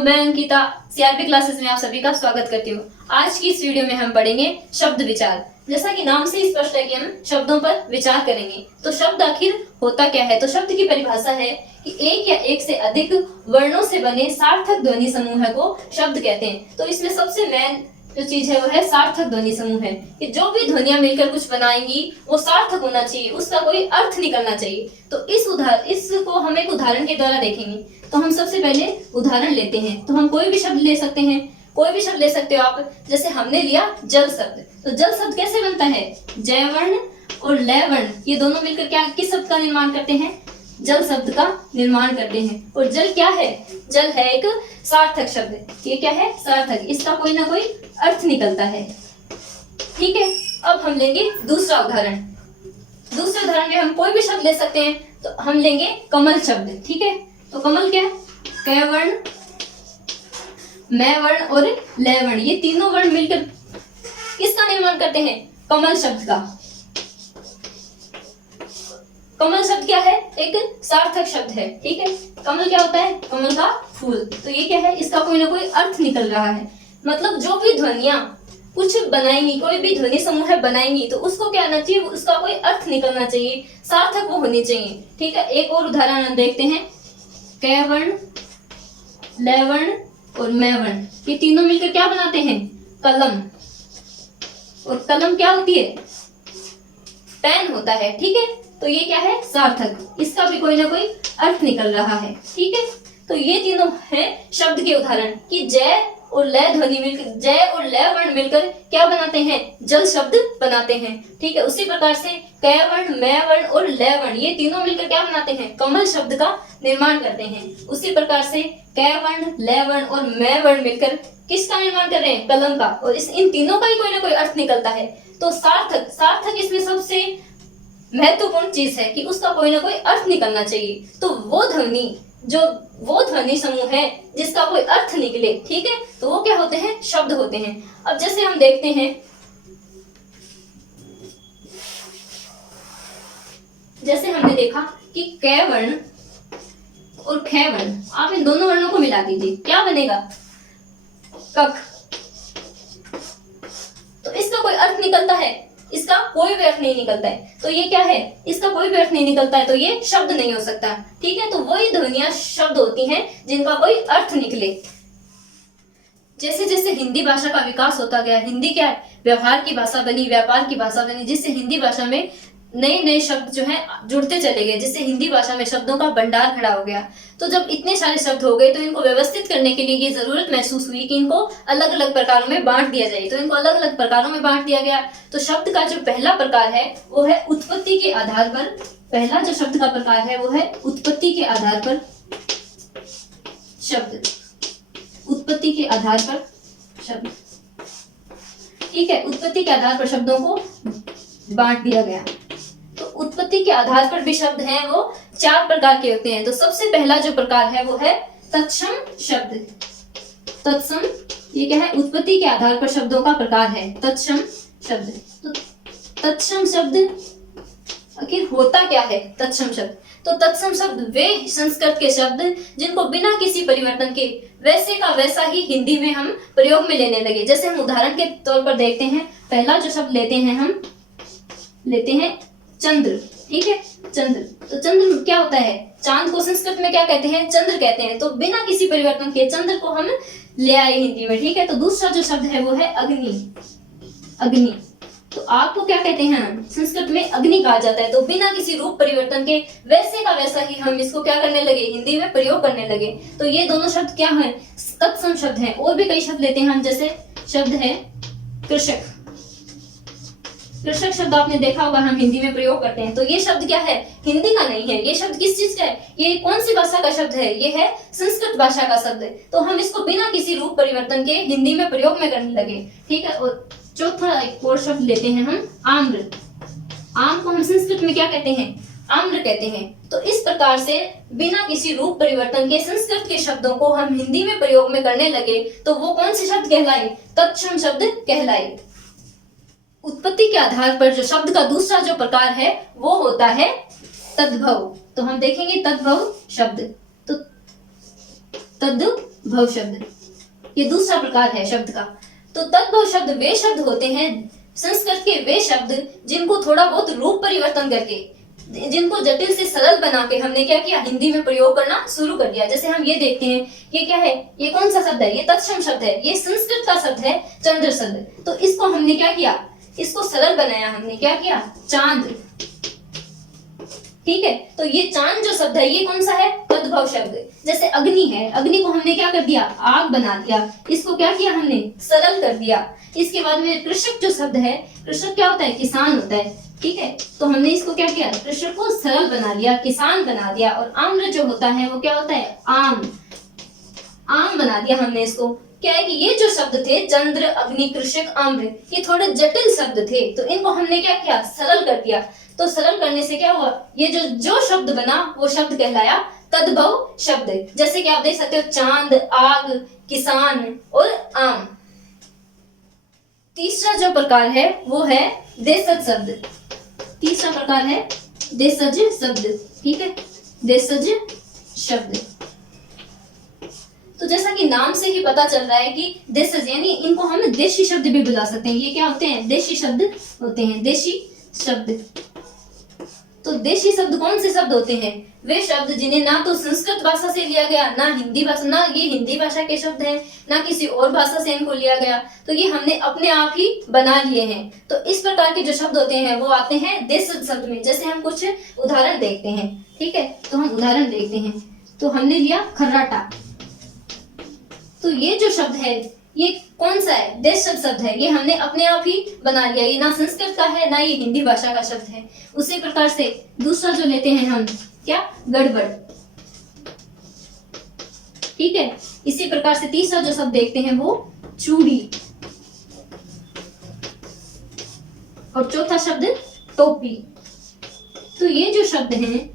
मैं Ankita CRP classes में आप सभी का स्वागत करती हूँ। आज की इस वीडियो में हम पढ़ेंगे शब्द विचार। जैसा कि नाम से स्पष्ट है कि हम शब्दों पर विचार करेंगे। तो शब्द आखिर होता क्या है? तो शब्द की परिभाषा है कि एक या एक से अधिक वर्णों से बने सार्थक ध्वनि समूह को शब्द कहते हैं। तो इसमें सबसे मेन जो चीज है वो है सार्थक ध्वनि समूह है कि जो भी ध्वनियां मिलकर कुछ बनाएंगी वो सार्थक होना चाहिए, उसका कोई अर्थ निकलना चाहिए। तो इसको हम एक उदाहरण के द्वारा देखेंगे। तो हम सबसे पहले उदाहरण लेते हैं। तो हम कोई भी शब्द ले सकते हैं, कोई भी शब्द ले सकते हो आप। जैसे हमने लिया जल शब्द। तो जल शब्द कैसे बनता है? जय वर्ण और लय वर्ण ये दोनों मिलकर क्या किस शब्द का निर्माण करते हैं? जल शब्द का निर्माण करते हैं। और जल क्या है? जल है एक सार्थक शब्द। ये क्या है? सार्थक। इसका कोई ना कोई अर्थ निकलता है। ठीक है, अब हम लेंगे दूसरा उदाहरण। दूसरे उदाहरण में हम कोई भी शब्द ले सकते हैं। तो हम लेंगे कमल शब्द। ठीक है, तो कमल क्या है? क वर्ण, मैं वर्ण और लय वर्ण ये तीनों वर्ण मिलकर किसका निर्माण करते हैं? कमल शब्द का। कमल शब्द क्या है? एक सार्थक शब्द है। ठीक है, कमल क्या होता है? कमल का फूल। तो ये क्या है? इसका कोई ना कोई अर्थ निकल रहा है। मतलब जो भी ध्वनियां कुछ बनाएंगी, कोई भी ध्वनि समूह बनाएंगी तो उसको क्या आना चाहिए? उसका कोई अर्थ निकलना चाहिए, सार्थक वो होनी चाहिए। ठीक है, एक और उदाहरण हम देखते हैं। क वर्ण, लय वर्ण और मैं वर्ण ये तीनों मिलकर क्या बनाते हैं? कलम। और कलम क्या होती है? पेन होता है। ठीक है, तो ये क्या है? सार्थक। इसका भी कोई ना कोई अर्थ निकल रहा है। ठीक है, तो ये तीनों है शब्द के उदाहरण कि जय और लय ध्वनि मिलकर, जय और लय वर्ण मिलकर क्या बनाते हैं? जल शब्द बनाते हैं। ठीक है, उसी प्रकार से क वर्ण, मैं वर्ण और लय वर्ण ये तीनों मिलकर क्या बनाते हैं? कमल शब्द का निर्माण करते हैं। उसी प्रकार से क वर्ण, लय वर्ण और मैं वर्ण मिलकर किसका निर्माण कर रहे हैं? कलम का। और इन तीनों का ही कोई ना कोई अर्थ निकलता है। तो सार्थक इसमें सबसे महत्वपूर्ण चीज है कि उसका कोई ना कोई अर्थ निकलना चाहिए। तो वो ध्वनि समूह है जिसका कोई अर्थ निकले। ठीक है, तो वो क्या होते हैं? शब्द होते हैं। अब जैसे हम देखते हैं, जैसे हमने देखा कि क वर्ण और ख वर्ण, आप इन दोनों वर्णों को मिला दीजिए, क्या बनेगा? कख। तो इसका कोई अर्थ निकलता है? इसका कोई भी अर्थ नहीं निकलता है। तो ये क्या है? इसका कोई भी अर्थ नहीं निकलता है, तो ये शब्द नहीं हो सकता। ठीक है, तो वही ध्वनियां शब्द होती हैं जिनका कोई अर्थ निकले। जैसे जैसे हिंदी भाषा का विकास होता गया, हिंदी क्या है? व्यवहार की भाषा बनी, व्यापार की भाषा बनी, जिससे हिंदी भाषा में नए नए शब्द जो है जुड़ते चले गए, जिससे हिंदी भाषा में शब्दों का भंडार खड़ा हो गया। तो जब इतने सारे शब्द हो गए तो इनको व्यवस्थित करने के लिए ये जरूरत महसूस हुई कि इनको अलग अलग प्रकारों में बांट दिया जाए। तो इनको अलग अलग प्रकारों में बांट दिया गया। तो शब्द का जो पहला प्रकार है वो है उत्पत्ति के आधार पर। पहला जो शब्द का प्रकार है वो है उत्पत्ति के आधार पर शब्द। उत्पत्ति के आधार पर शब्द। ठीक है, उत्पत्ति के आधार पर शब्दों को बांट दिया गया। तो उत्पत्ति के आधार पर भी शब्द हैं वो 4 प्रकार के होते हैं। तो सबसे पहला जो प्रकार है वो है तत्सम शब्द। तत्सम ये क्या है? उत्पत्ति के आधार पर शब्दों का प्रकार है तत्सम शब्द। तो तत्सम शब्द आखिर होता क्या है? तत्सम शब्द, तो तत्सम शब्द वे संस्कृत के शब्द जिनको बिना किसी परिवर्तन के वैसे का वैसा ही हिंदी में हम प्रयोग में लेने लगे। जैसे हम उदाहरण के तौर पर देखते हैं, पहला जो शब्द लेते हैं हम लेते हैं चंद्र। ठीक है, चंद्र। तो चंद्र क्या होता है? चांद को संस्कृत में क्या कहते हैं? चंद्र कहते हैं। तो बिना किसी परिवर्तन के चंद्र को हम ले आए हिंदी में। ठीक है, तो दूसरा जो शब्द है वो है अग्नि। अग्नि, तो आग को क्या कहते हैं? संस्कृत में अग्नि कहा जाता है। तो बिना किसी रूप परिवर्तन के वैसे का वैसा ही हम इसको क्या करने लगे? हिंदी में प्रयोग करने लगे। तो ये दोनों शब्द क्या है? तत्सम शब्द हैं। और भी कई शब्द लेते हैं हम, जैसे शब्द है कृषक। कृषक शब्द आपने देखा होगा हम हिंदी में प्रयोग करते हैं। तो ये शब्द क्या है? हिंदी का नहीं है। ये शब्द किस चीज का है? ये कौन सी भाषा का शब्द है? ये है संस्कृत भाषा का शब्द। तो हम इसको बिना किसी रूप परिवर्तन के हिंदी में प्रयोग में करने लगे। ठीक है, और चौथा एक और शब्द लेते हैं हम आम्र। आम को हम संस्कृत में क्या कहते हैं? आम्र कहते हैं। तो इस प्रकार से बिना किसी रूप परिवर्तन के संस्कृत के शब्दों को हम हिंदी में प्रयोग में करने लगे। तो वो कौन से शब्द कहलाए? तत्सम शब्द कहलाए। उत्पत्ति के आधार पर जो शब्द का दूसरा जो प्रकार है वो होता है तद्भव। तो हम देखेंगे तद्भव शब्द। तो तद्भव भव शब्द, ये दूसरा प्रकार है शब्द का। तो तद्भव शब्द वे शब्द होते हैं, संस्कृत के वे शब्द जिनको थोड़ा बहुत रूप परिवर्तन करके, जिनको जटिल से सरल बना के हमने क्या किया, हिंदी में प्रयोग करना शुरू कर दिया। जैसे हम ये देखते हैं, ये क्या है, ये कौन सा शब्द है, ये तत्सम शब्द है, ये संस्कृत का शब्द है चंद्र शब्द। तो इसको हमने क्या किया, इसको सरल बनाया, हमने क्या किया, चांद। ठीक है, तो ये चांद जो शब्द है ये कौन सा है, तद्भव शब्द। जैसे अग्नि है, अग्नि को हमने क्या कर दिया, आग बना दिया, इसको क्या किया हमने, सरल कर दिया। इसके बाद में कृषक जो शब्द है, कृषक क्या होता है, किसान होता है। ठीक है, तो हमने इसको क्या किया, कृषक को सरल बना दिया, किसान बना दिया। और आम्र जो होता है वो क्या होता है, आम, आम बना दिया हमने इसको। क्या है कि ये जो शब्द थे, चंद्र, अग्नि, कृषक, आम्र, ये थोड़े जटिल शब्द थे, तो इनको हमने क्या किया, सरल कर दिया। तो सरल करने से क्या हुआ, ये जो शब्द बना वो शब्द कहलाया तद्भव शब्द। जैसे कि आप देख सकते हो, चांद, आग, किसान और आम। तीसरा जो प्रकार है वो है देशज शब्द। तीसरा प्रकार है देशज शब्द। ठीक है, देशज शब्द। तो जैसा कि नाम से ही पता चल रहा है कि देशज यानी इनको हम देशी शब्द भी बुला सकते हैं। ये क्या होते हैं, देशी शब्द होते हैं, देशी शब्द। तो देशी शब्द कौन से शब्द होते हैं, वे शब्द जिन्हें ना तो संस्कृत भाषा से लिया गया, ना हिंदी भाषा, ना ये हिंदी भाषा के शब्द हैं, ना किसी और भाषा से इनको लिया गया, तो ये हमने अपने आप ही बना लिए हैं। तो इस प्रकार के जो शब्द होते हैं वो आते हैं देशज शब्द में। जैसे हम कुछ उदाहरण देखते हैं। ठीक है, तो हम उदाहरण देखते हैं। तो हमने लिया खर्राटा, तो ये जो शब्द है ये कौन सा है, देशज शब्द है, ये हमने अपने आप ही बना लिया। ये ना संस्कृत का है, ना ये हिंदी भाषा का शब्द है। उसी प्रकार से दूसरा जो लेते हैं हम, क्या, गड़बड़। ठीक है, इसी प्रकार से तीसरा जो शब्द देखते हैं वो चूड़ी। और चौथा शब्द टोपी। तो ये जो शब्द हैं,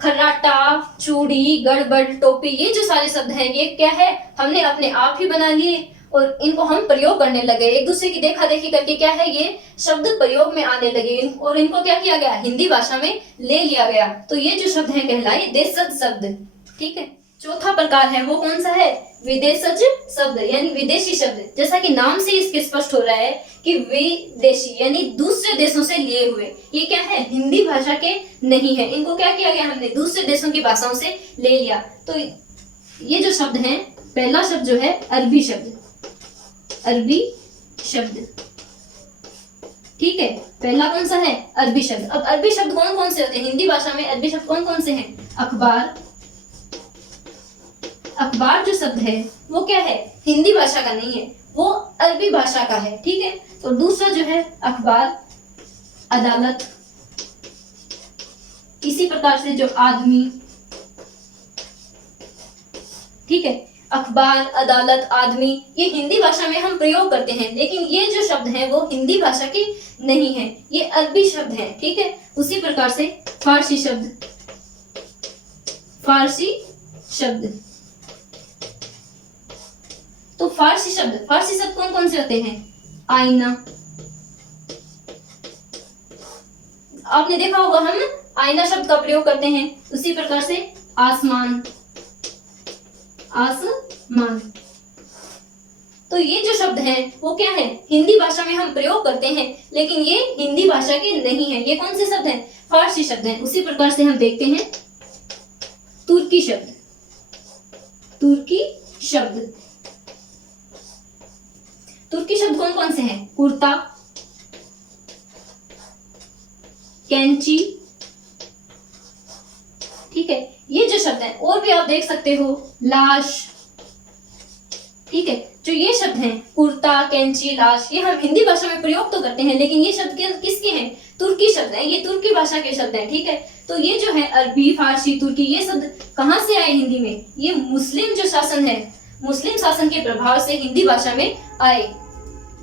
खर्राटा, चूड़ी, गड़बड़, टोपी, ये जो सारे शब्द हैं ये क्या है, हमने अपने आप ही बना लिए और इनको हम प्रयोग करने लगे। एक दूसरे की देखा देखी करके क्या है, ये शब्द प्रयोग में आने लगे और इनको क्या किया गया, हिंदी भाषा में ले लिया गया। तो ये जो शब्द हैं कहलाए देशज शब्द। ठीक है, चौथा प्रकार है वो कौन सा है, विदेशज शब्द यानी विदेशी शब्द। जैसा कि नाम से इसके स्पष्ट हो रहा है कि विदेशी यानी दूसरे देशों से लिए हुए। ये क्या है, हिंदी भाषा के नहीं है, इनको क्या किया गया, हमने दूसरे देशों की भाषाओं से ले लिया। तो ये जो शब्द हैं, पहला शब्द जो है अरबी शब्द, अरबी शब्द। ठीक है, पहला कौन सा है, अरबी शब्द। अब अरबी शब्द कौन कौन से होते हैं हिंदी भाषा में, अरबी शब्द कौन कौन से हैं, अखबार। अखबार जो शब्द है वो क्या है, हिंदी भाषा का नहीं है, वो अरबी भाषा का है। ठीक है, तो दूसरा जो है अखबार, अदालत। इसी प्रकार से जो आदमी। ठीक है, अखबार, अदालत, आदमी, ये हिंदी भाषा में हम प्रयोग करते हैं, लेकिन ये जो शब्द हैं वो हिंदी भाषा के नहीं है, ये अरबी शब्द हैं। ठीक है, उसी प्रकार से फारसी शब्द, फारसी शब्द। तो फारसी शब्द कौन कौन से होते हैं, आईना। आपने देखा होगा हम आईना शब्द का प्रयोग करते हैं। उसी प्रकार से आसमान, आसमान। तो ये जो शब्द हैं वो क्या है, हिंदी भाषा में हम प्रयोग करते हैं, लेकिन ये हिंदी भाषा के नहीं है। ये कौन से शब्द हैं, फारसी शब्द हैं। उसी प्रकार से हम देखते हैं तुर्की शब्द, तुर्की शब्द। तुर्की शब्द कौन कौन से हैं, कुर्ता, कैंची। ठीक है, ये जो शब्द हैं, और भी आप देख सकते हो, लाश। ठीक है, जो ये शब्द हैं, कुर्ता, कैंची, लाश, ये हम हिंदी भाषा में प्रयोग तो करते हैं, लेकिन ये शब्द किसके हैं, तुर्की शब्द हैं, ये तुर्की भाषा के शब्द हैं। ठीक है, तो ये जो है अरबी, फारसी, तुर्की, ये शब्द कहाँ से आए हिंदी में, ये मुस्लिम जो शासन है, मुस्लिम शासन के प्रभाव से हिंदी भाषा में आए।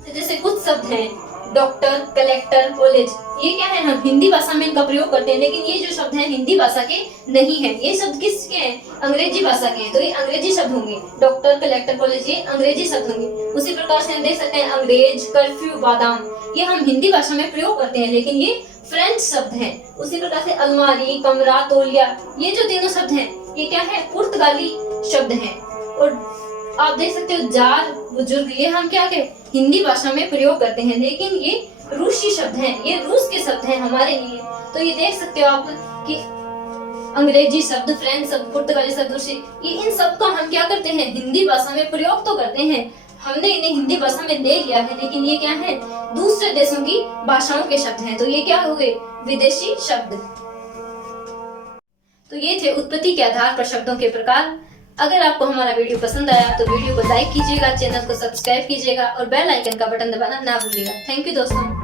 जैसे कुछ शब्द हैं, डॉक्टर, कलेक्टर, कॉलेज, ये क्या है, हम हिंदी भाषा में इनका प्रयोग करते हैं, लेकिन ये जो शब्द हैं हिंदी भाषा के नहीं है। ये शब्द किसके हैं, अंग्रेजी भाषा के हैं, तो ये अंग्रेजी शब्द होंगे। डॉक्टर, कलेक्टर, कॉलेज, ये अंग्रेजी शब्द होंगे। उसी प्रकार से हम देख सकते हैं अंग्रेज, कर्फ्यू, बादाम, ये हम हिंदी भाषा में प्रयोग करते हैं, लेकिन ये फ्रेंच शब्द हैं। उसी प्रकार से अलमारी, कमरा, तौलिया, ये जो तीनों शब्द हैं ये क्या है, पुर्तगाली शब्द हैं। और आप देख सकते हो जार, बुजुर्ग, ये हम क्या के हिंदी भाषा में प्रयोग करते हैं, लेकिन ये रूसी शब्द हैं, ये रूस के शब्द हैं हमारे लिए। तो ये देख सकते हो आप कि अंग्रेजी शब्द, फ्रेंच शब्द, पुर्तगाली शब्द, रूसी, ये इन सब का हम क्या करते हैं, हिंदी भाषा में प्रयोग तो करते हैं। हमने इन्हें हिंदी भाषा में ले लिया है, लेकिन ये क्या है, दूसरे देशों की भाषाओं के शब्द हैं। तो ये क्या हो गए, विदेशी शब्द। तो ये थे उत्पत्ति के आधार पर शब्दों के प्रकार। अगर आपको हमारा वीडियो पसंद आया तो वीडियो को लाइक कीजिएगा, चैनल को सब्सक्राइब कीजिएगा और बेल आइकन का बटन दबाना ना भूलिएगा। थैंक यू दोस्तों।